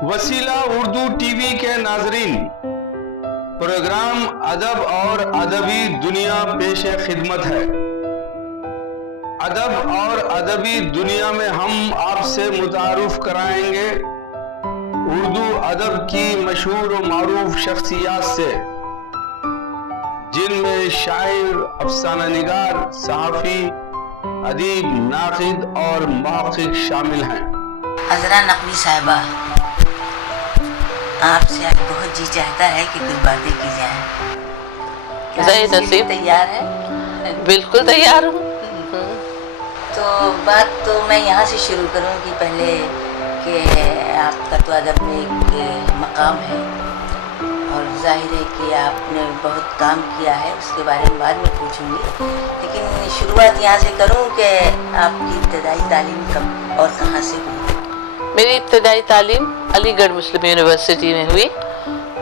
वसीला उर्दू टीवी के नाजरीन, प्रोग्राम अदब और अदबी दुनिया पेश खिदमत है। अदब और अदबी दुनिया में हम आपसे मुतारुफ कराएंगे उर्दू अदब की मशहूर और मारूफ शख्सियात से, जिनमें शायर, अफसाना निगार, सहाफ़ी, अदीब, नाक़िद और मुहक़्क़िक़ शामिल हैं। हज़रा नकवी साहिबा, आपसे आज बहुत जी चाहता है कि कुछ बातें की जाएं। ज़ही नसीब। तैयार है? बिल्कुल तैयार हूँ। तो बात तो मैं यहाँ से शुरू करूँ कि पहले कि आपका तो अदब में एक मकाम है और जाहिर है कि आपने बहुत काम किया है, उसके बारे में बाद में पूछूंगी, लेकिन शुरुआत यहाँ से करूँ कि आपकी इब्तदाई तालीम कब और कहाँ से हुई? मेरी इब्तदाई तालीम अलीगढ़ मुस्लिम यूनिवर्सिटी में हुई।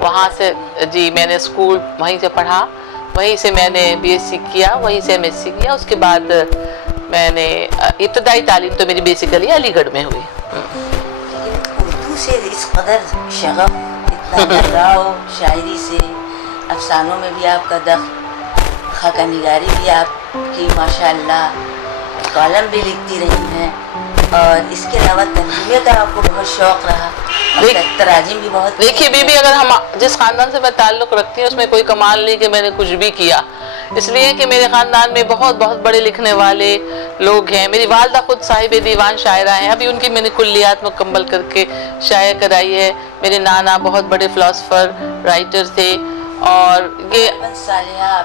वहाँ से जी मैंने स्कूल वहीं से पढ़ा, वहीं से मैंने बीएससी किया, वहीं से एमएससी किया। उसके बाद मैंने इब्तदाई तालीम तो मेरी बेसिकली अलीगढ़ में हुई। लेकिन उर्दू से इस कदर शगफ, इतना लगाव, शायरी से, अफसानों में भी आपका दख्ल, खाका निगारी भी आपकी माशाअल्लाह, कॉलम भी लिखती रही हैं और इसके अलावा तर्जुमे का आपको बहुत शौक़ रहा, तराजिम भी बहुत। देखिए बीबी, अगर हम जिस ख़ानदान से मैं ताल्लुक़ रखती हूँ उसमें कोई कमाल नहीं कि मैंने कुछ भी किया, इसलिए कि मेरे ख़ानदान में बहुत बहुत बड़े लिखने वाले लोग हैं। मेरी वालदा खुद साहिब दीवान शायरा हैं, अभी उनकी मैंने कुल्लियात मुकम्मल करके शाया कराई है। मेरे नाना बहुत बड़े फ़िलासफ़र, राइटर थे और ये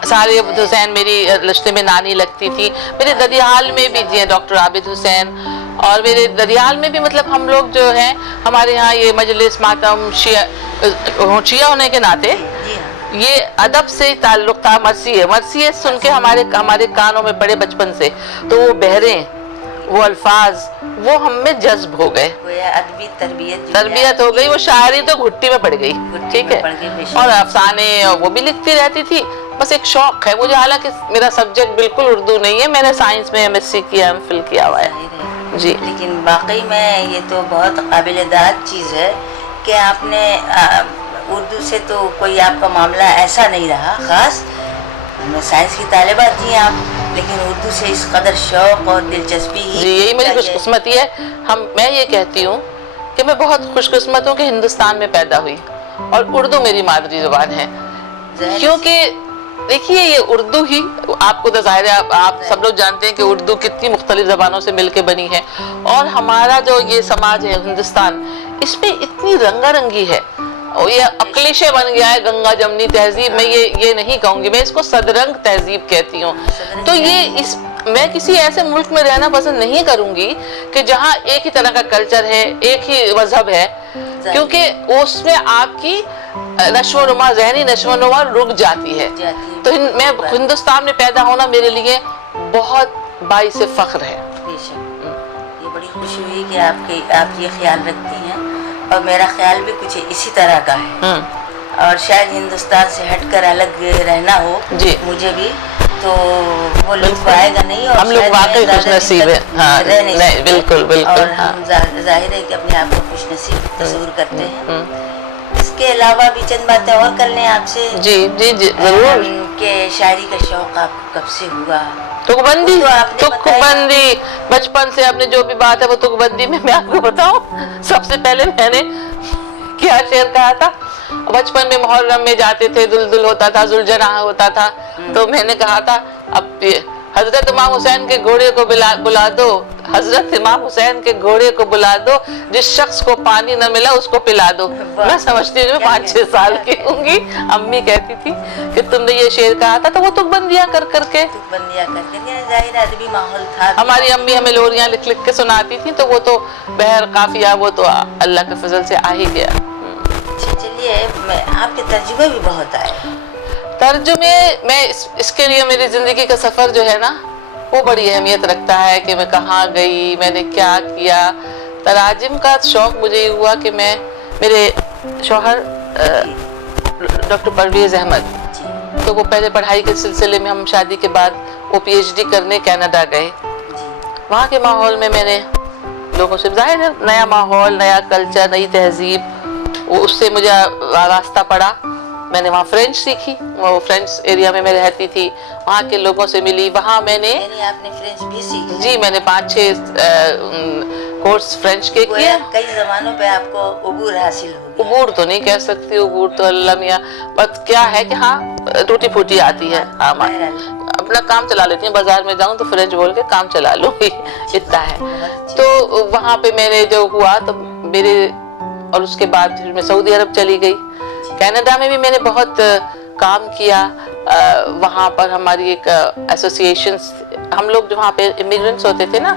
सारे हुसैन मेरी रिश्ते में नानी लगती थी। मेरे ददियाल में भी जी डॉक्टर आबिद हुसैन, और मेरे ददियाल में भी मतलब हम लोग जो हैं, हमारे यहाँ ये मजलिस मातम शिया होने के नाते ये अदब से ताल्लुक़ था। मरसिए सुन के हमारे कानों में पड़े बचपन से, तो वो बहरे, वो अल्फाज वो हम में जज्ब हो गए, अदबी तरबियत हो गई। वो शायरी तो घुट्टी में पड़ गई, ठीक है, और अफसाने वो भी लिखती रहती थी। बस एक शौक़ है मुझे, हालांकि मेरा सब्जेक्ट बिल्कुल उर्दू नहीं है, मैंने साइंस में एमएससी किया, एमफिल किया हुआ है जी। लेकिन वाकई में ये तो बहुत काबिल-ए-दाद चीज़ है कि आपने उर्दू से तो कोई आपका मामला ऐसा नहीं रहा ख़ास, साइंस की तालिबा थी आप, लेकिन उर्दू से इस कदर शौक़ और दिलचस्पी जी, यही मेरी खुशकिस्मती है। मैं ये कहती हूँ कि मैं बहुत खुशकिस्मत हूँ कि हिंदुस्तान में पैदा हुई और उर्दू मेरी मादरी ज़ुबान है। क्योंकि देखिए ये उर्दू ही, आपको तो ज़ाहिर है आप सब लोग जानते हैं कि उर्दू कितनी मुख्तलिफ ज़बानों से मिलके बनी है, और हमारा जो ये समाज है हिंदुस्तान, इसमें इतनी रंगारंगी है। और ये अब क्लीशे बन गया है गंगा जमनी तहजीब, मैं ये नहीं कहूँगी, मैं इसको सदरंग तहजीब कहती हूँ। तो ये मैं किसी ऐसे मुल्क में रहना पसंद नहीं करूँगी कि जहाँ एक ही तरह का कल्चर है, एक ही मजहब है, क्योंकि उसमें आपकी नशोनुमा, जहनी नशोनुमा रुक जाती है। तो मैं हिंदुस्तान में पैदा होना मेरे लिए बहुत बाइस फ़ख्र है। ये बड़ी खुशी हुई कि आप ये ख्याल रखती हैं, और मेरा ख्याल भी कुछ इसी तरह का है। और शायद हिंदुस्तान से हटकर अलग रहना हो मुझे भी, तो वो लुत्फ़ आएगा नहीं, और हम लोग वाकई खुशनसीब है। हाँ, नहीं, बिल्कुल बिल्कुल। और हम जाहिर है कि अपने आप को खुशनसीब तस्वीर करते हैं। इसके अलावा भी चंद बातें और कर लें आपसे। जी जी जी जरूर। कि शायरी का शौक़ आपको कब से हुआ? तुकबंदी बचपन से, अपने जो भी बात है वो तुकबंदी में मैं आपको बताऊं। सबसे पहले मैंने क्या शेर कहा था, बचपन में मुहर्रम में जाते थे, दुलदुल होता था, जुलजना होता था, तो मैंने कहा था अब हजरत इमाम हुसैन के घोड़े को बुला दो, हजरत इमाम हुसैन के घोड़े को बुला दो, जिस शख्स को पानी न मिला उसको पिला दो। मैं समझती हूँ 5-6 साल की होंगी, अम्मी कहती थी कि तुमने ये शेर कहा था, तो वो तुकबंदियाँ कर करके जाहिर अदबी माहौल था। हमारी अम्मी हमें लोरियाँ लिख लिख के सुनाती थी, तो वो तो बहर काफिया वो तो अल्लाह के फजल से आ ही गया। चलिए, आपके तर्जुमे भी बहुत आए। तर्जुमे मैं इसके लिए मेरी ज़िंदगी का सफ़र जो है ना वो बड़ी अहमियत रखता है कि मैं कहाँ गई, मैंने क्या किया। तराजिम का शौक़ मुझे हुआ कि मेरे शौहर डॉक्टर परवेज़ अहमद, तो वो पहले पढ़ाई के सिलसिले में हम शादी के बाद वो पीएचडी करने कनाडा गए। वहाँ के माहौल में मैंने लोगों से, जाहिर है नया माहौल, नया कल्चर, नई तहजीब, اس سے مجھے راستہ پڑا. میں نے وہاں فرینچ سیکھی, وہ فرینچ ایریا میں رہتی تھی, وہاں کے لوگوں سے ملی. وہاں میں نے یعنی آپ نے فرینچ بھی سیکھی؟ جی میں نے 5-6 کورس فرینچ کے کیے. کئی زبانوں پہ آپ کو عبور حاصل ہو گیا. عبور تو نہیں کہہ سکتی, عبور تو اللہ میاں, بس کیا ہے کہ ہاں ٹوٹی پھوٹی آتی ہے. ہاں اپنا کام چلا لیتی ہیں, بازار میں جاؤں تو فرینچ بول کے کام چلا لوں گی, اتنا ہے. تو وہاں پہ میں نے جو ہوا تو میرے, اور اس کے بعد پھر میں سعودی عرب چلی گئی. کینیڈا میں بھی میں نے بہت کام کیا. وہاں پر ہماری ایک ایسوسیشنز, ہم لوگ جو وہاں پہ امیگرنٹس ہوتے تھے نا,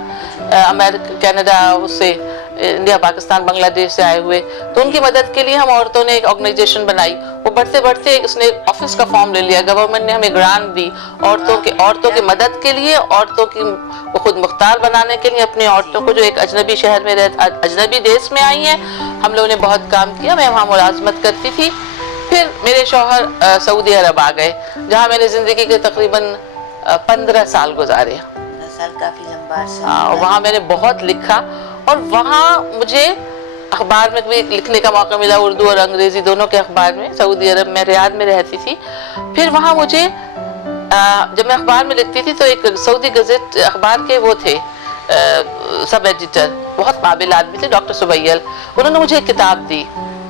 امریکہ کینیڈا سے انڈیا پاکستان بنگلہ دیش سے آئے ہوئے, تو ان کی مدد کے لیے ہم عورتوں نے ایک آرگنائزیشن بنائی. وہ بڑھتے بڑھتے اس نے آفس کا فارم لے لیا, گورنمنٹ نے ہمیں گرانٹ دی عورتوں کی مدد کے لیے, عورتوں کی خود مختار بنانے کے لیے, اپنی عورتوں کو جو ایک اجنبی شہر میں اجنبی دیش میں آئی ہیں. ہم لوگوں نے بہت کام کیا. میں وہاں ملازمت کرتی تھی. پھر میرے شوہر سعودی عرب آ گئے, جہاں میں نے زندگی کے تقریباً 15 سال گزارے. 15 سال کافی لمبا عرصہ. ہاں, وہاں میں نے بہت لکھا, اور وہاں مجھے اخبار میں بھی لکھنے کا موقع ملا, اردو اور انگریزی دونوں کے اخبار میں. سعودی عرب میں ریاض میں رہتی تھی. پھر وہاں مجھے جب میں اخبار میں لکھتی تھی تو ایک سعودی گزٹ اخبار کے وہ تھے سب ایڈیٹر, بہت قابل آدمی تھے, ڈاکٹر سبیل. انہوں نے مجھے ایک کتاب دی,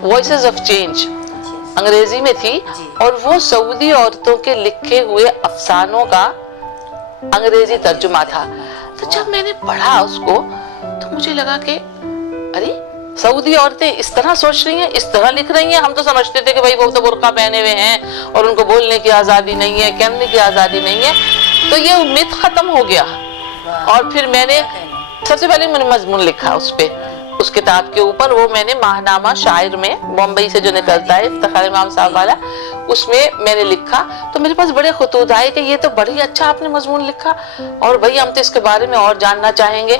وائسز آف چینج, انگریزی میں تھی, اور وہ سعودی عورتوں کے لکھے ہوئے افسانوں کا انگریزی ترجمہ تھا. تو جب میں نے پڑھا اس کو تو مجھے لگا کہ ارے سعودی عورتیں اس طرح سوچ رہی ہیں, اس طرح لکھ رہی ہیں. ہم تو سمجھتے تھے کہ بھائی وہ تو برقع پہنے ہوئے ہیں اور ان کو بولنے کی آزادی نہیں ہے, کہنے کی آزادی نہیں ہے. تو یہ امید ختم ہو گیا. اور پھر میں نے سب سے پہلے میں نے مضمون لکھا اس پہ, اس کتاب کے اوپر. وہ میں نے ماہنامہ شاعر میں بمبئی سے جو نکلتا ہے افتخار امام صاحب والا, اس میں نے لکھا. تو میرے پاس بڑے خطوط آئے کہ یہ تو بڑی اچھا آپ نے مضمون لکھا, اور بھائی ہم تو اس کے بارے میں اور جاننا چاہیں گے.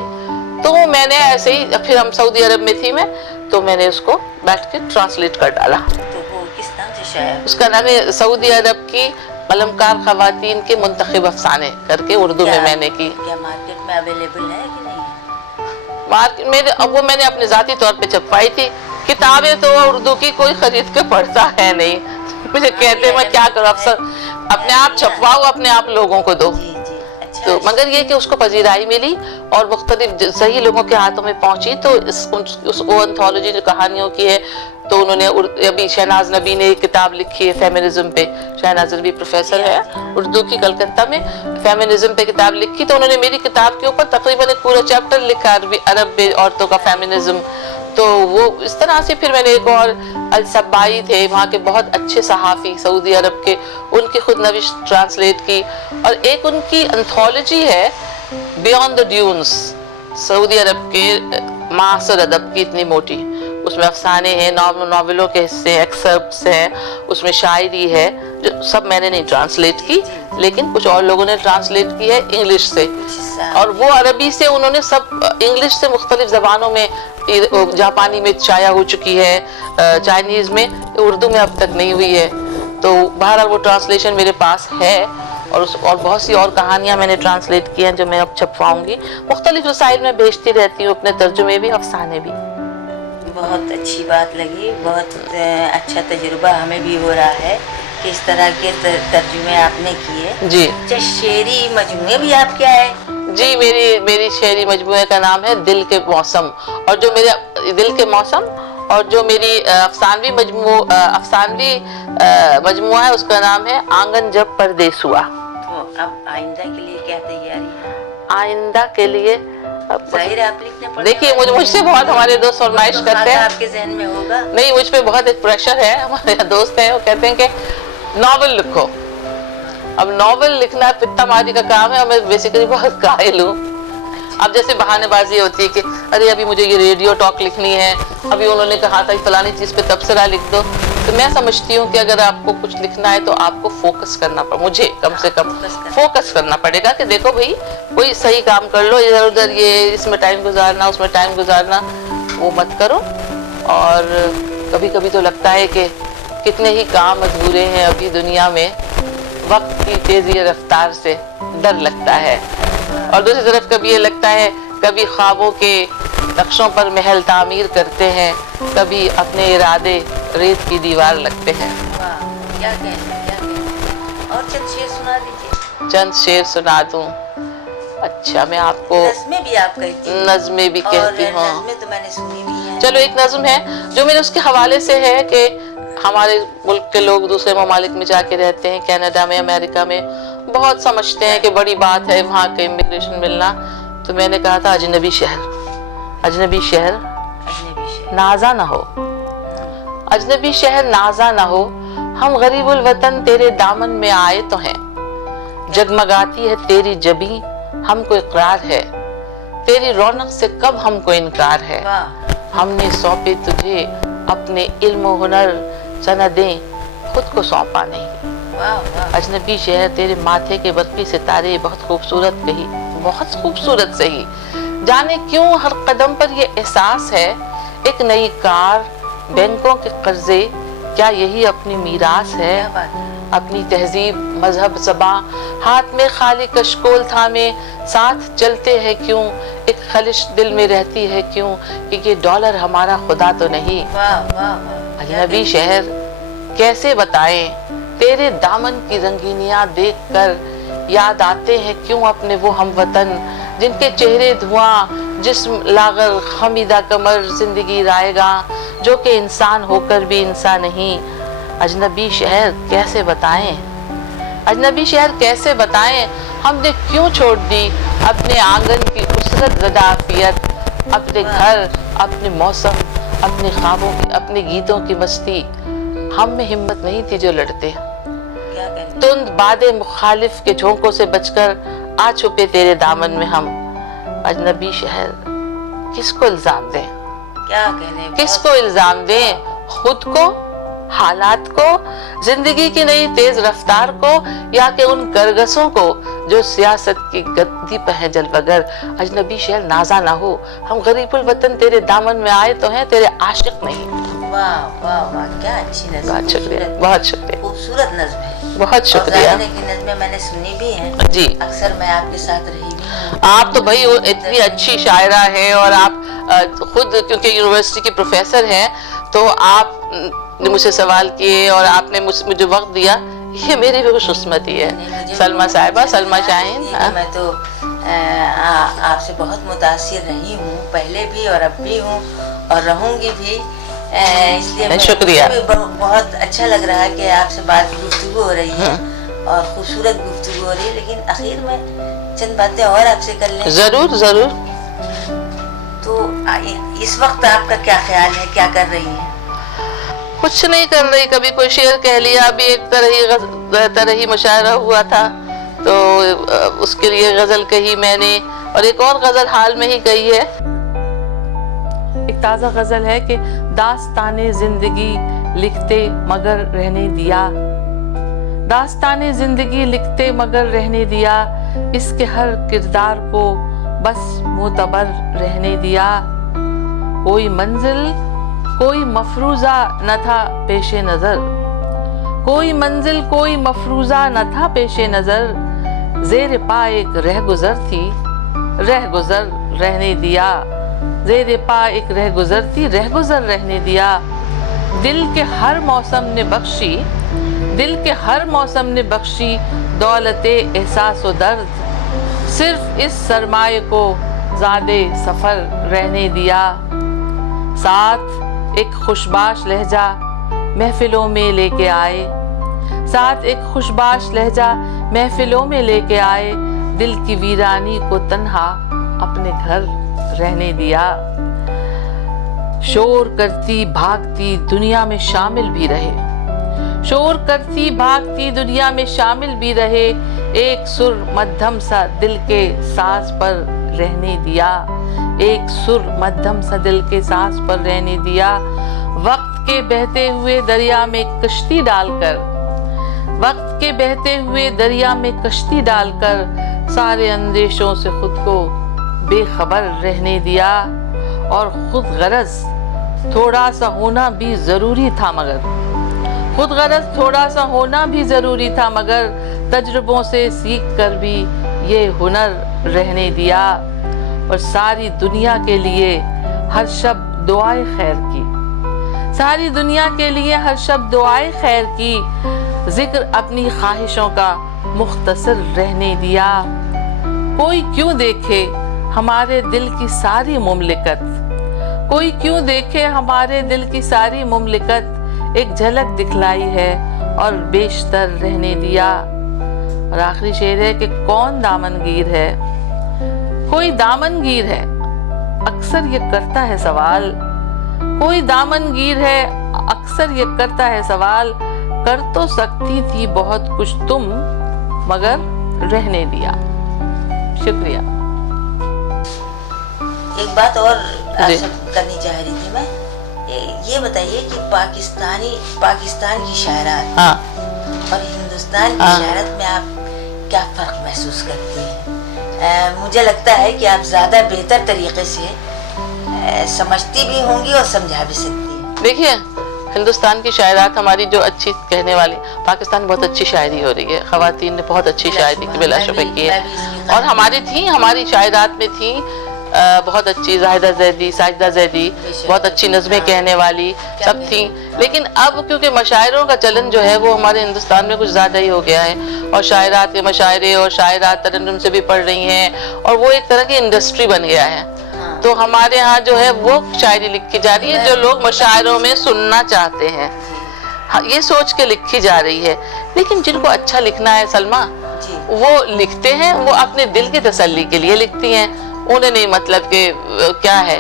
تو میں نے ایسے ہی, پھر ہم سعودی عرب میں تھی میں, تو میں نے اس کو بیٹھ کے ٹرانسلیٹ کر ڈالا. تو وہ کس نام سے شاعر؟ اس کا نام ہے سعودی عرب کی قلمکار خواتین کے منتخب افسانے کر کے اردو میں نے کی. کیا مارکیٹ میں اویلیبل ہے کہ نہیں؟ مارکیٹ میں وہ میں نے اپنے ذاتی طور پہ چھپوائی تھی. کتابیں تو اردو کی کوئی خرید کے پڑھتا ہے نہیں. مجھے کہتے میں کیا کروں, اکثر اپنے آپ چھپواؤ, اپنے آپ لوگوں کو دو. تو مگر یہ کہ اس کو پذیرائی ملی اور مختلف صحیح لوگوں کے ہاتھوں میں پہنچی. تو اس انتھولوجی جو کہانیوں کی ہے, تو انہوں نے ابھی شہناز نبی نے ایک کتاب لکھی ہے فیمنزم پہ. شہناز نبی پروفیسر ہے اردو کی کلکتہ میں, فیمنزم پہ کتاب لکھی. تو انہوں نے میری کتاب کے اوپر تقریباً ایک پورا چیپٹر لکھا عرب میں عورتوں کا فیمنزم. تو وہ اس طرح سے پھر میں نے ایک اور السبائی تھے وہاں کے بہت اچھے صحافی سعودی عرب کے, ان کی خود نوشت ٹرانسلیٹ کی. اور ایک ان کی انتھولوجی ہے بیونڈ دا ڈیونز, سعودی عرب کے معاصر ادب کی, اتنی موٹی. اس میں افسانے ہیں, ناولوں کے حصے, ایکسرپٹس ہیں, اس میں شاعری ہے, جو سب میں نے نہیں ٹرانسلیٹ کی, لیکن کچھ اور لوگوں نے ٹرانسلیٹ کی ہے انگلش سے. اور وہ عربی سے انہوں نے سب انگلش سے مختلف زبانوں میں, جاپانی میں شائع ہو چکی ہے, چائنیز میں, اردو میں اب تک نہیں ہوئی ہے. تو بہرحال وہ ٹرانسلیشن میرے پاس ہے, اور بہت سی اور کہانیاں میں نے ٹرانسلیٹ کی ہیں جو میں اب چھپواؤں گی. مختلف رسائل میں بھیجتی رہتی ہوں, اپنے ترجمے بھی, افسانے بھی. بہت اچھی بات لگی, بہت اچھا تجربہ ہمیں بھی ہو رہا ہے کہ اس طرح کے ترجمے آپ نے کیے. جی. اچھا, شعری مجموعے بھی آپ کیا ہے؟ جی, میری شعری مجموعے کا نام ہے دل کے موسم, اور جو میرے دل کے موسم, اور جو میری افسانوی مجموعہ ہے اس کا نام ہے آنگن جب پردیس ہوا. تو اب آئندہ کے لیے کیا تیاری ہے؟ آئندہ کے لیے ظاہر آپ لکھنے پڑھنے دیکھیے, مجھ سے بہت ہمارے دوست فرمائش کرتے ہیں. آپ کے ذہن میں ہوگا نہیں, مجھ پہ بہت ایک پریشر ہے. ہمارے دوست ہیں, وہ کہتے ہیں کہ ناول لکھو. اب ناول لکھنا پتا ماری کا کام ہے, اور میں بیسیکلی بہت قائل ہوں. اب جیسے بہانے بازی ہوتی ہے کہ ارے ابھی مجھے یہ ریڈیو ٹاک لکھنی ہے, ابھی انہوں نے کہا تھا فلانی چیز پہ تبصرہ لکھ دو. تو میں سمجھتی ہوں کہ اگر آپ کو کچھ لکھنا ہے تو آپ کو فوکس کرنا پڑے, مجھے کم سے کم فوکس کرنا پڑے گا کہ دیکھو بھائی کوئی صحیح کام کر لو, ادھر ادھر یہ اس میں ٹائم گزارنا, اس میں ٹائم گزارنا, وہ مت کرو. اور کبھی کبھی تو لگتا ہے کہ کتنے ہی کام ادھورے ہیں ابھی دنیا میں, وقت کی تیزی رفتار سے ڈر لگتا ہے. اور دوسری طرف کبھی یہ لگتا ہے, کبھی خوابوں کے نقشوں پر محل تعمیر کرتے ہیں، کبھی اپنے ارادے ریت کی دیوار لگتے ہیں۔ واہ، کیا کہنا، کیا کہنا۔ اور چند شعر سنا دیجیے۔ چند شعر سنا دوں؟ اچھا، میں آپ کو نظمیں بھی آپ کہتی ہیں؟ نظمیں بھی کہتی ہوں۔ نظمیں تو میں نے سنی بھی ہیں۔ چلو ایک نظم ہے جو میرے اس کے حوالے سے ہے کہ ہمارے ملک کے لوگ دوسرے ممالک میں جا کے رہتے ہیں، کینیڈا میں، امریکہ میں، بہت سمجھتے ہیں کہ بڑی بات ہے وہاں کے امیگریشن ملنا۔ تو میں نے کہا تھا اجنبی شہر، اجنبی شہر اجنبی شعر۔ نازا نہ ہو، اجنبی شہر نازا نہ ہو، ہم غریب الوطن تیرے دامن میں آئے تو ہیں، جگمگاتی ہے تیری جبیں ہم کو اقرار ہے، تیری رونق سے کب ہم کو انکار ہے، واہ، ہم نے سونپے تجھے اپنے علم و ہنر، سندیں خود کو سونپا نہیں۔ واہ، واہ۔ اجنبی شہر تیرے ماتھے کے برقی ستارے بہت خوبصورت کہی، بہت خوبصورت سہی، جانے کیوں ہر قدم پر یہ احساس ہے، ایک نئی کار، بینکوں کے قرضے، کیا یہی اپنی میراث ہے، کیا بات ہے۔ اپنی تہذیب، مذہب، زباں، ہاتھ میں خالی کشکول تھامے ساتھ چلتے ہیں کیوں، ایک خلش دل میں رہتی ہے کیوں، کہ یہ ڈالر ہمارا خدا تو نہیں۔ واہ، واہ، واہ۔ اجنبی شہر کیسے بتائیں، تیرے دامن کی رنگینیاں دیکھ کر یاد آتے ہیں کیوں اپنے وہ ہم وطن، جن کے چہرے دھواں، جسم لاغر، خمیدہ کمر، زندگی رائے گاں، جو کہ انسان ہو کر بھی انسان نہیں۔ اجنبی شہر کیسے بتائیں، اجنبی شہر کیسے بتائیں، ہم نے کیوں چھوڑ دی اپنے آنگن کی اسرت زدہ عافیت، اپنے گھر، اپنے موسم، اپنے خوابوں کی، اپنے گیتوں کی مستی، ہم میں ہمت نہیں تھی جو لڑتے، کیا کہنا۔ تند باد مخالف کے جھونکوں سے بچ کر آ چھپے تیرے دامن میں ہم۔ اجنبی شہر کس کو الزام دیں، کیا کہنے۔ کس کو الزام دیں، خود کو، حالات کو، زندگی کی نئی تیز رفتار کو، یا کہ ان گرگسوں کو جو سیاست کی گدی پہ ہیں جلوگر۔ اجنبی شہر نازا نہ ہو، ہم غریب الوطن تیرے دامن میں آئے تو ہیں، تیرے عاشق نہیں۔ واہ، واہ، واہ، کیا اچھی نظم۔ بہت شکریہ، بہت شکریہ، خوبصورت نظم ہے۔ بہت اور شکریہ۔ ظاہر ہے کہ نظمیں میں نے سنی بھی ہیں، جی، اکثر میں آپ کے ساتھ رہی بھی ہوں۔ آپ تو بھائی اتنی اچھی شاعرہ ہیں، اور آپ خود کیونکہ یونیورسٹی کی پروفیسر ہیں، تو آپ نے مجھ سے سوال کیے اور آپ نے مجھے وقت دیا، یہ میری بھی خوش قسمتی ہے۔ سلمیٰ صاحبہ، سلمیٰ شاہین، میں تو آپ سے بہت متاثر رہی ہوں، پہلے بھی اور اب بھی ہوں اور رہوں گی بھی، اس لیے شکریہ۔ بہت اچھا لگ رہا ہے کہ آپ سے بات گفتگو ہو رہی ہے اور خوبصورت گفتگو ہو رہی ہے، لیکن آخر میں چند باتیں اور آپ سے کر لیں۔ ضرور ضرور۔ تو اس وقت آپ کا کیا خیال ہے، کیا کر رہی ہیں؟ کچھ نہیں کر رہی، کبھی کوئی شعر کہہ لیا، ابھی ایک طرحی مشاعرہ ہوا تھا تو اس کے لیے غزل کہی میں نے، اور ایک اور غزل حال میں ہی کہی ہے۔ ایک تازہ غزل ہے کہ داستان زندگی لکھتے مگر رہنے دیا، داستان زندگی لکھتے مگر رہنے دیا، اس کے ہر کردار کو بس معتبر رہنے دیا، کوئی منزل کوئی مفروضہ نہ تھا پیش نظر، کوئی منزل کوئی مفروضہ نہ تھا پیش نظر، زیر پا ایک رہ گزر تھی، رہ گزر رہنے دیا، زیر پا ایک رہ گزر تھی، رہ گزر رہنے دیا، دل کے ہر موسم نے بخشی، دل کے ہر موسم نے بخشی دولت احساس و درد، صرف اس سرمایہ کو زادے سفر رہنے دیا، ساتھ ایک خوشباش لہجہ محفلوں میں لے کے آئے، ساتھ ایک خوشباش لہجہ محفلوں میں لے کے آئے، دل کی ویرانی کو تنہا اپنے گھر رہنے دیا، شور کرتی بھاگتی دنیا میں شامل بھی رہے، شور کرتی بھاگتی دنیا میں شامل بھی رہے، ایک سر مدھم سا دل کے ساز پر رہنے دیا، ایک سر مدھم سا دل کے ساز پر رہنے دیا، وقت کے بہتے ہوئے دریا میں کشتی ڈال کر، وقت کے بہتے ہوئے دریا میں کشتی ڈال کر، سارے اندیشوں سے خود کو بے خبر رہنے دیا، اور خود غرض تھوڑا سا ہونا بھی ضروری تھا مگر، خود غرض تھوڑا سا ہونا بھی ضروری تھا مگر، تجربوں سے سیکھ کر بھی یہ ہنر رہنے دیا، اور ساری دنیا کے لیے हर शब दुआए खैर की, सारी दुनिया के लिए हर शब दुआए खैर की, जिक्र अपनी ख्वाहिशों का मुख्तसर रहने दिया। कोई क्यों देखे हमारे दिल की सारी मुमलिकत, कोई क्यों देखे हमारे दिल की सारी मुमलिकत, एक झलक दिखलाई है और बेशतर रहने दिया। और आखिरी शेर है कि कौन दामनगीर है, कोई दामनगीर है, अक्सर ये करता है सवाल, कोई दामनगीर है, अक्सर ये करता है सवाल, कर तो सकती थी बहुत कुछ तुम, मगर रहने दिया। शुक्रिया। एक बात और आपसे करनी चाह रही थी मैं, ये बताइए कि पाकिस्तान की शायरात और हिंदुस्तान की शायरात में आप क्या फर्क महसूस करती हैं? मुझे लगता है कि आप ज्यादा बेहतर तरीके से समझती भी होंगी और समझा भी सकती हैं। देखिए, हिंदुस्तान की शायरात हमारी जो अच्छी कहने वाली, पाकिस्तान में बहुत अच्छी शायरी हो रही है, खवातीन ने बहुत अच्छी शायरी बिलाशुबह की है, और हमारी शायरात में थी बहुत अच्छी जाहिदा जैदी, साजिदा जैदी, बहुत अच्छी नज़में कहने वाली सब थी। लेकिन अब क्योंकि मशायरों का चलन जो है वो हमारे हिंदुस्तान में कुछ ज़्यादा ही हो गया है, और शायरात के मशायरे और शायरात तरन्नुम से भी पढ़ रही हैं, और वो एक तरह की इंडस्ट्री बन गया है। तो हमारे यहाँ जो है वो शायरी लिखी जा रही है जो लोग मशायरों में सुनना चाहते हैं, ये सोच के लिखी जा रही है। लेकिन जिनको अच्छा लिखना है सलमा, वो लिखते हैं, वो अपने दिल की तसल्ली के लिए लिखती हैं, उन्हें नहीं मतलब कि क्या है।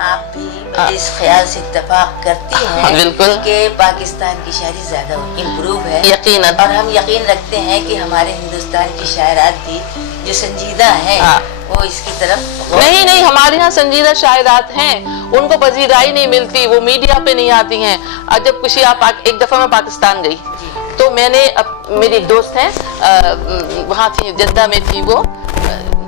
आप भी इस ख्याल से इत्तेफाक करती हैं बिल्कुल कि पाकिस्तान की शायरी ज्यादा इम्प्रूव है, यकीनन, और हम यकीन रखते हैं कि हमारे हिंदुस्तान की शायरात भी जो संजीदा हैं वो इसकी तरफ नहीं, हमारे यहाँ संजीदा शायरात हैं, उनको पजीराई नहीं मिलती, वो मीडिया पे नहीं आती हैं। और जब किसी एक दफा मैं पाकिस्तान गई तो मैंने मेरी एक दोस्त है वहाँ थी, जद्दा में थी, वो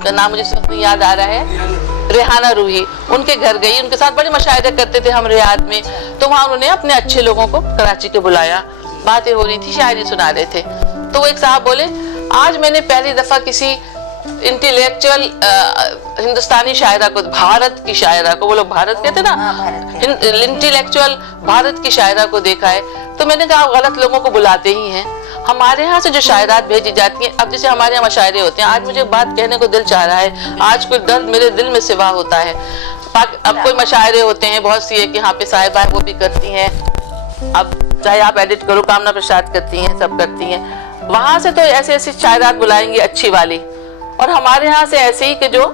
नाम मुझे नहीं याद आ रहा है, रेहाना रूही, उनके घर गई, उनके साथ बड़े मशायरे करते थे हम रियाद में। तो वहाँ उन्होंने अपने अच्छे लोगों को कराची के बुलाया, बातें हो रही थी, शायरी सुना रहे थे। तो वो एक साहब बोले, आज मैंने पहली दफा किसी इंटेलेक्चुअल हिंदुस्तानी शायरा को, भारत की शायरा को, वो लोग भारत कहते ना, इंटेलेक्चुअल भारत की शायरा को देखा है। तो मैंने कहा आप गलत लोगों को बुलाते ही हैं, हमारे यहाँ से जो शायरात भेजी जाती हैं, अब जैसे हमारे यहाँ मशायरे होते हैं, आज मुझे बात कहने को दिल चाह रहा है, आज कोई दर्द मेरे दिल में सिवा होता है। अब कोई मशायरे होते हैं, बहुत सी है कि यहाँ पे साहिबा है वो भी करती हैं, अब चाहे आप एडिट करो, कामना प्रसाद करती हैं, सब करती हैं, वहां से तो ऐसे ऐसी शायरात बुलाएंगी अच्छी वाली, और हमारे यहाँ से ऐसे ही कि जो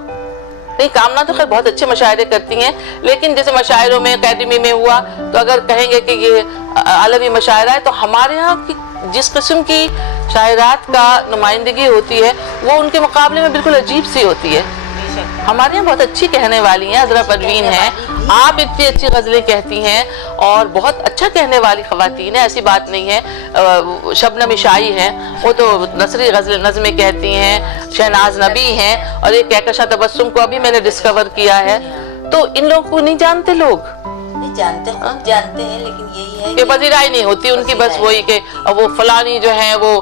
नहीं, कामना तो खैर बहुत अच्छे मशायरे करती हैं, लेकिन जैसे मशायरों में अकेडमी में हुआ तो अगर कहेंगे कि ये आलमी मशायरा है, तो हमारे यहाँ की जिस किस्म की शायरात का नुमाइंदगी होती है वो उनके मुकाबले में बिल्कुल अजीब सी होती है। हमारे यहाँ बहुत अच्छी कहने वाली हैं, अजरा परवीन हैं, आप इतनी अच्छी गज़लें कहती हैं और बहुत अच्छा कहने वाली ख़वातीन है, ऐसी बात नहीं है। शबनम इशाई हैं, वो तो नसरी नज़में कहती हैं, शहनाज नबी हैं, और एक कहकशा तबस्सुम को अभी मैंने डिस्कवर किया है। तो इन लोगों को नहीं जानते, लोग नहीं जानते, खुद जानते हैं, लेकिन यही है कि पजीराई नहीं होती उनकी, बस वही के वो फलानी जो है वो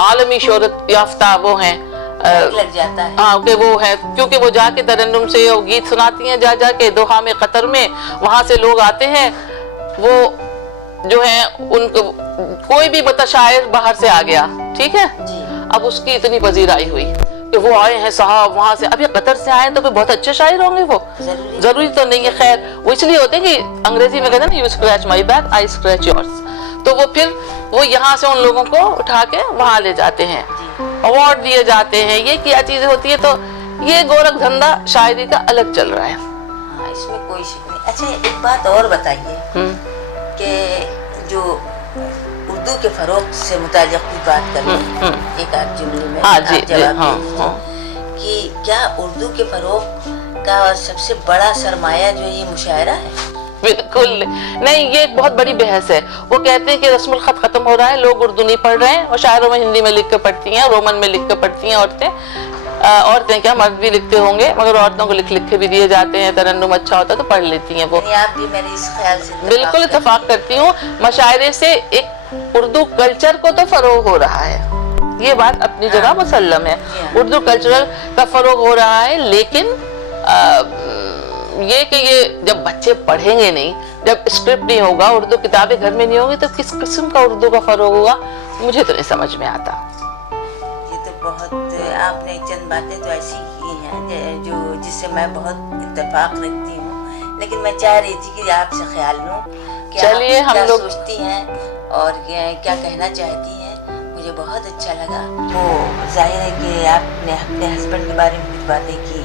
आलमी शोहरत याफ्ता वो हैं, लग जाता है। हाँ कि वो है, क्योंकि वो जाके तरन्नुम से वो गीत सुनाती हैं, जा के दोहा में, कतर में, वहां से लोग आते हैं, वो जो है उनको कोई भी शायर बाहर से आ गया, ठीक है, अब उसकी इतनी पजीराई हुई कि वो आए हैं साहब वहां से, अभी कतर से आए तो फिर बहुत अच्छे शायर होंगे, वो जरूरी तो नहीं है। खैर वो इसलिए होते हैं कि अंग्रेजी में कहते हैं ना, you scratch my back I scratch yours, तो वो फिर वो यहाँ से उन लोगों को उठा के वहां ले जाते हैं, अवार्ड दिए जाते हैं, ये क्या चीजें होती है। तो ये गोरख धंधा शायरी का अलग चल रहा है। हाँ, इसमें कोई शक नहीं। अच्छा एक बात और बताइए कि जो उर्दू के फरोग से मुताल्लिक़ भी बात करें, एक आध जुमले में जवाब कि क्या उर्दू के फरोग का सबसे बड़ा सरमाया जो ये मुशायरा है? बिल्कुल नहीं, ये एक बहुत बड़ी बहस है। वो कहते हैं कि रस्मुल खत खत्म हो रहा है, लोग उर्दू नहीं पढ़ रहे हैं, और शायरों में हिंदी में लिख कर पढ़ती हैं, रोमन में लिख कर पढ़ती हैं औरतें क्या मर्द भी लिखते होंगे, मगर औरतों को लिख के भी दिए जाते हैं, तरन्नुम अच्छा होता है तो पढ़ लेती हैं वो। आप भी मेरे इस ख्याल से बिल्कुल इत्तेफाक करती हूँ, मशायरे से एक उर्दू कल्चर को तो फरोग हो रहा है, ये बात अपनी जगह मुसल्लम है, उर्दू कल्चरल का फरोग हो रहा है, लेकिन ये कि ये जब बच्चे पढ़ेंगे नहीं, जब स्क्रिप्ट नहीं होगा, उर्दू किताबें घर में नहीं होगी, तो किस किस्म का उर्दू का फर्क होगा, मुझे तो नहीं समझ में आता। ये तो बहुत आपने चंद बातें तो ऐसी की हैं जो जिससे मैं बहुत इत्तेफाक रखती हूँ, लेकिन मैं चाह रही थी कि आपसे ख्याल लूँ कि चलिए, आप हम क्या लोग सोचती हैं और क्या कहना चाहती हैं। मुझे बहुत अच्छा लगा। वो जाहिर है कि आपने अपने हस्बैंड के बारे में कुछ बातें की,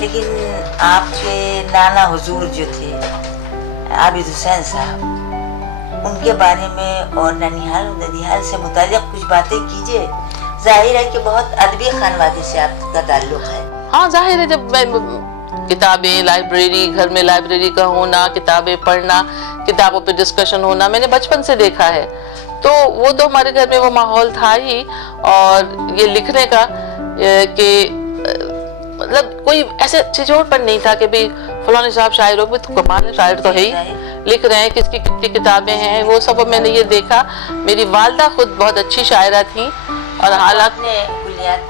लेकिन आपके नाना हुजूर जो थे आबिद हुसैन साहब, उनके बारे में और ननिहाल और नदिहाल से मुताल्लिक़ कुछ बातें कीजिए। जाहिर है कि बहुत अदबी खानवादे से आपका ताल्लुक़ है। हाँ, जाहिर है, जब मैं किताबें, लाइब्रेरी, घर में लाइब्रेरी का होना, किताबें पढ़ना, किताबों पे डिस्कशन होना, मैंने बचपन से देखा है, तो वो तो हमारे घर में वो माहौल था ही। और ये लिखने का कि मतलब कोई ऐसे छिछोरपन नहीं था कि भाई फलाने साहब शायर हो, तो कमाल शायर तो है ही, लिख रहे हैं, किसकी कितनी किताबें हैं, वो सब मैंने ये देखा। मेरी वालदा खुद बहुत अच्छी शायरा थी, और हालांकि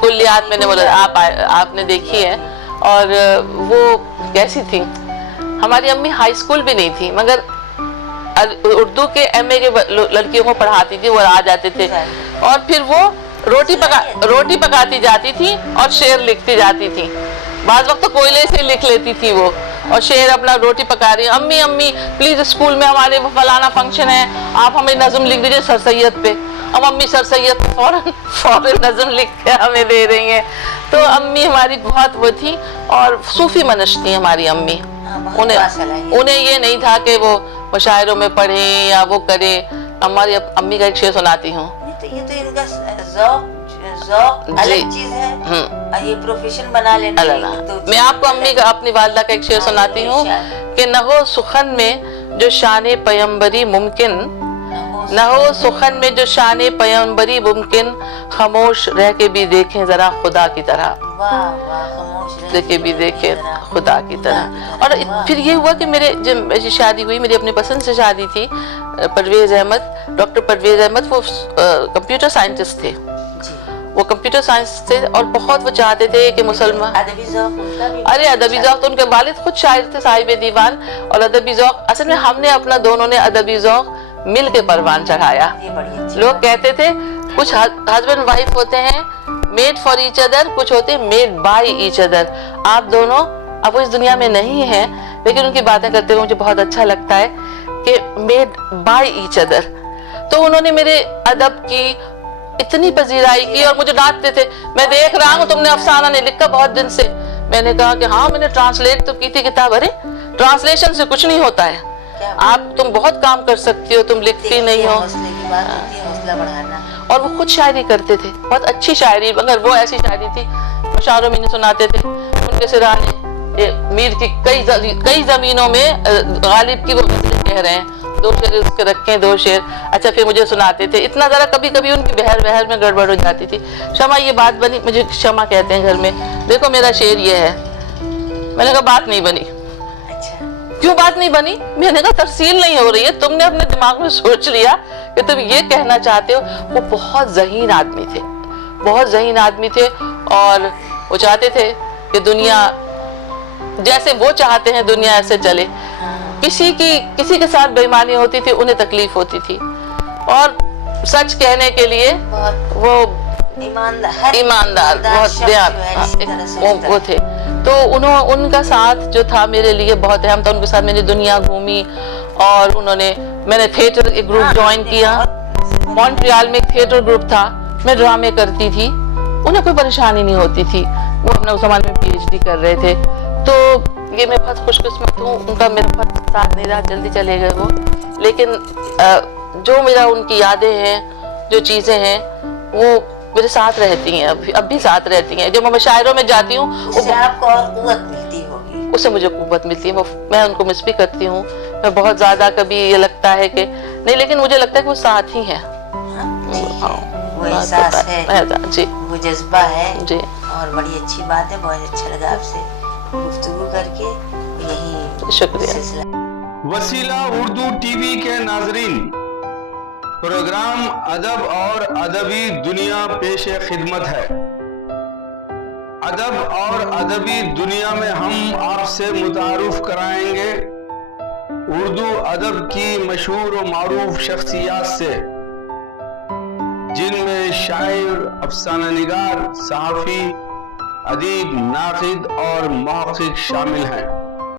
कुल्लियात मैंने बोला आपने देखी है। और वो कैसी थी, हमारी अम्मी हाई स्कूल भी नहीं थी, मगर उर्दू के एमए के लड़कियों को पढ़ाती थी, वो आ जाते थे, और फिर वो रोटी पकाती जाती थी और शेर लिखती जाती थी। बाद वक्त तो कोयले से लिख लेती थी वो, और शेर अपना रोटी पका रही, अम्मी अम्मी प्लीज स्कूल में हमारे वो फलाना फंक्शन है, आप हमें नज़म लिख दीजिए सर सैयद पे। अब अम्मी सर सैयद फौरन नज़म लिख के हमें दे रही हैं। तो अम्मी हमारी बहुत वो थी, और सूफी मनश थी हमारी अम्मी। उन्हें ये नहीं था कि वो मुशायरों में पढ़े या वो करे। हमारी अम्मी का एक शेर सुनाती हूँ। तो ये तो इनका ज़ौक़ अलग चीज है, ये प्रोफेशन बना लेना। मैं आपको अम्मी का, अपनी वालदा का एक शेर सुनाती हूँ कि न हो सुखन में जो शान पैगंबरी मुमकिन, न हो सुखन में जो शान पैगंबरी मुमकिन, खामोश रह के भी देखें जरा खुदा की तरह, खामोश रह के भी देखें खुदा की तरह। और फिर ये हुआ कि जब शादी हुई, मेरी अपनी पसंद से शादी थी, परवेज अहमद, डॉक्टर परवेज अहमद, वो कंप्यूटर साइंटिस्ट थे, वो कंप्यूटर साइंस थे, और बहुत वो चाहते थे कि मुसलमान, अरे अदबी ज़ौक़ तो उनके वालिद खुद शायर थे, साहिब दीवान, और अदबी ज़ौक़, असल में हमने अपना दोनों ने अदबी ज़ौक़ मिल के परवान चढ़ाया। लोग कहते थे कुछ हस्बैंड वाइफ होते हैं मेड फॉर ईच अदर, कुछ होते हैं मेड बाय ईच अदर। आप दोनों अब वो इस दुनिया में नहीं है, लेकिन उनकी बातें करते हुए मुझे बहुत अच्छा लगता है कि मेड बाय ईच अदर। तो उन्होंने मेरे अदब की इतनी पजीराई की, और मुझे डांटते थे, मैं देख रहा हूँ तुमने अफसाना नहीं लिखा बहुत दिन से। मैंने कहा कि हाँ मैंने ट्रांसलेट तो की थी किताब। अरे ट्रांसलेशन से कुछ नहीं होता है, तुम बहुत काम कर सकती हो, तुम लिखती नहीं हो। और वो खुद शायरी करते थे, बहुत अच्छी शायरी, मगर वो ऐसी शायरी थी मुशायरों में नहीं सुनाते थे। उनके सिराने मीर की कई जमीनों में गालिब की वो गज़लें कह रहे हैं, 2 शेर उसके रखे, 2 शेर। अच्छा, फिर मुझे सुनाते थे, इतना ज़रा कभी कभी उनकी बहर में गड़बड़ हो जाती थी। शमा ये बात बनी, मुझे शमा कहते हैं घर में, देखो मेरा शेर ये है। मैंने कहा बात नहीं बनी। क्यों बात नहीं बनी? मैंने कहा तरसील नहीं हो रही है, तुमने अपने दिमाग में सोच लिया कि तुम ये कहना चाहते हो। वो बहुत ज़हीन आदमी थे, बहुत ज़हीन आदमी थे, और वो चाहते थे कि दुनिया जैसे वो चाहते हैं दुनिया ऐसे चले। किसी के साथ बेईमानी होती थी, उन्हें तकलीफ होती थी, और सच कहने के लिए वो ईमानदार बहुत वो थे। तो उनका साथ जो था मेरे लिए बहुत अहम था। उनके साथ मैंने दुनिया घूमी, और मैंने थिएटर एक ग्रुप ज्वाइन किया। मॉन्ट्रियल में एक थिएटर ग्रुप था, मैं ड्रामे करती थी, उन्हें कोई परेशानी नहीं होती थी, वो अपने उस जमाने में PhD कर रहे थे। तो ये मैं बहुत खुशकिस्मत हूँ, उनका मेरे पास साथ नहीं रहा, जल्दी चले गए वो। लेकिन जो मेरा उनकी यादें हैं, जो चीज़ें हैं, वो मेरे साथ रहती हैं, अब भी साथ रहती हैं। जब मैं शायरों में जाती हूँ उससे आपको और कुव्वत मिलती होगी। उससे मुझे कुव्वत मिलती है, मैं उनको मिस भी करती हूँ। मैं बहुत ज़्यादा कभी ये लगता है कि नहीं, लेकिन मुझे लगता है कि वो साथ ही हैं। वो एहसास है जी, वो जज्बा है जी, और बड़ी अच्छी बात है। बहुत अच्छा लगा आपसे गुफ्तगू करके। यही शुक्रिया। वसीला उर्दू टीवी के नाजरीन, प्रोग्राम अदब और अदबी दुनिया पेश खिदमत है। अदब और अदबी दुनिया में हम आपसे मुतारुफ कराएंगे उर्दू अदब की मशहूर और मारूफ शख्सियात से, जिनमें शायर, अफसाना निगार, सहाफ़ी, अदीब, नाक़िद और मुहक़्क़िक़ शामिल हैं।